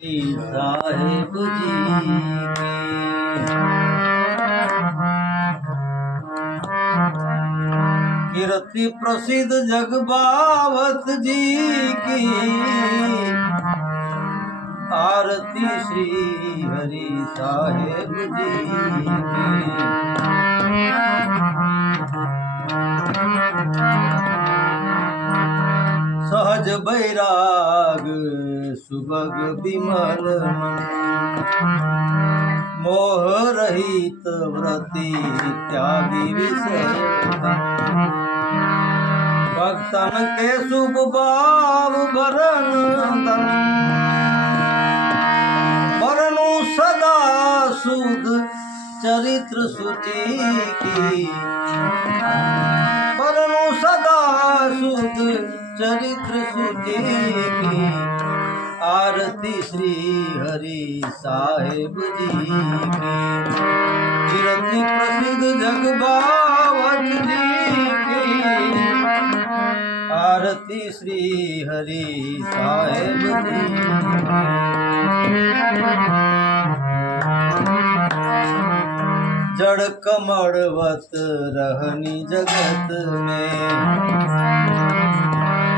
साहेब जी की कीर्ति प्रसिद्ध जगबावत जी की आरती श्री हरि साहेब जी की। सहज बैराग सुभग विमल मन, मोह रहित व्रति त्यागी विषय भक्तन के शुभ भाव भरन धन, वरनु सदा शुद्ध चरित्र सुचि की, वरनु सदा शुद्ध चरित्र सुचि की। आरती श्री हरि साहेब जी की कीर्ति प्रसिद्ध जगबावत जी की। आरती श्री हरि साहेब जी जड़ कमड़वत रहनी जगत में,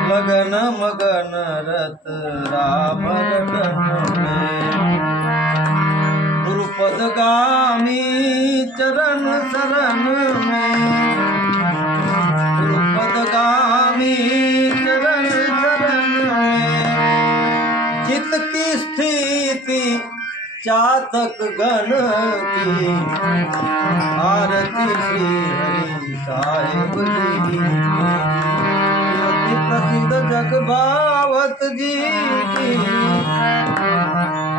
लगन मगन रत राम रटन में। गुरुपद गामी चरण शरण में, गुरुपद गामी चरण शरण में। चित्त की स्थिति चातक गण की। आरती श्री हरि साहेब जी की प्रसिद्ध जगबावत जी की।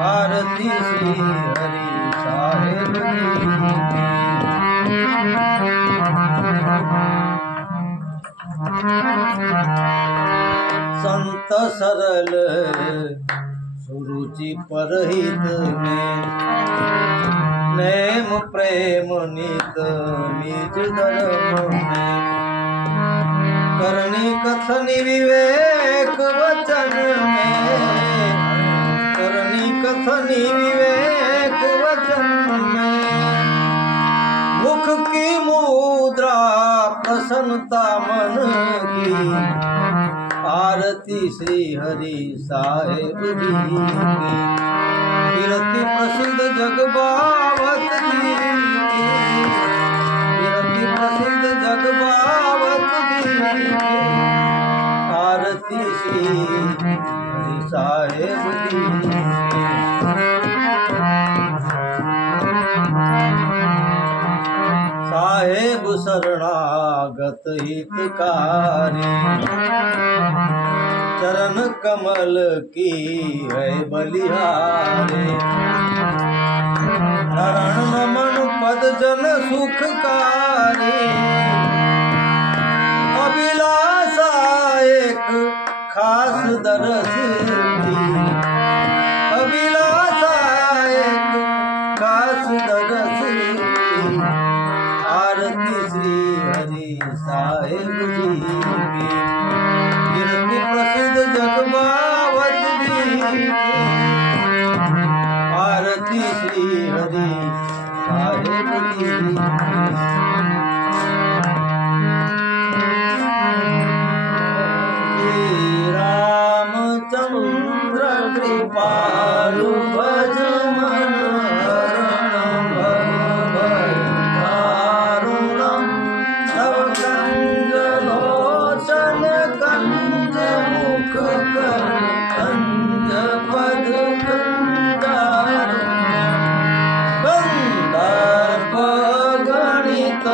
आरती श्री हरि साहेब जी संत सरल सुरुचि परहित में, नेम प्रेम नित निज धर्म में। करनी कथनी विवेक वचन में, करनी कथनी विवेक वचन में। मुख की मुद्रा प्रसन्नता मन की। आरती श्री हरि साहेब जी की कीर्ति प्रसिद्ध जगबावत जी की। कीर्ति प्रसिद्ध जगबावत जी की। आरती श्री हरि साहेब जी की। साहेब शरणागत हितकारी, चरण कमल की है बलिहारी। शरण नमन पद जन सुखकारी, अभिलाषा एक खास दरस की। अभिलाषा एक खास दरस की। आरती श्री हरि साहेब जी की कीर्ति प्रसिद्ध जगबावत जी की। आरती श्री हरि साहेब जी की। रामचंद्र कृपालु भज मन हरण भव दारुणम। तव कंज लोचन कंज मुख कर कंज पद कंजारु। गंधर्व गणित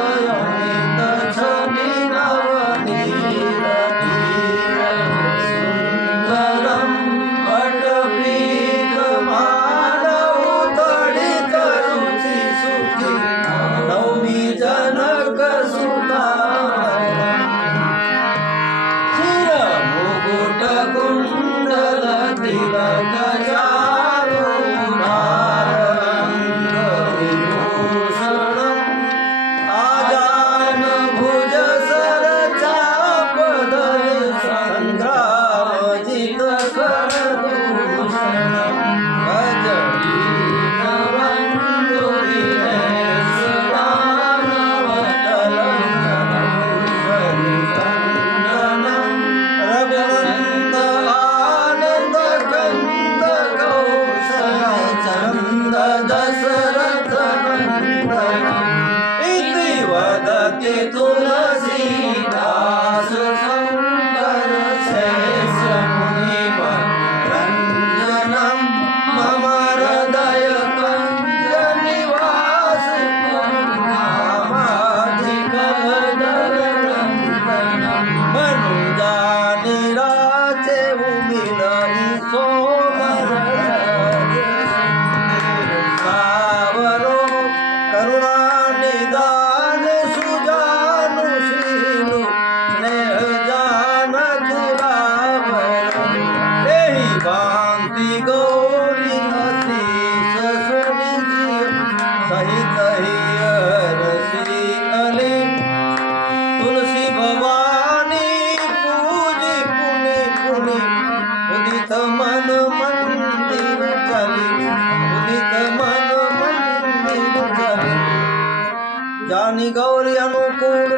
जानी गौरी अनुकूल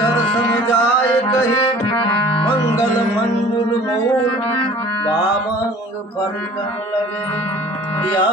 हर समझाए कही मंगल मंजुल मूल वामंग फल लगे या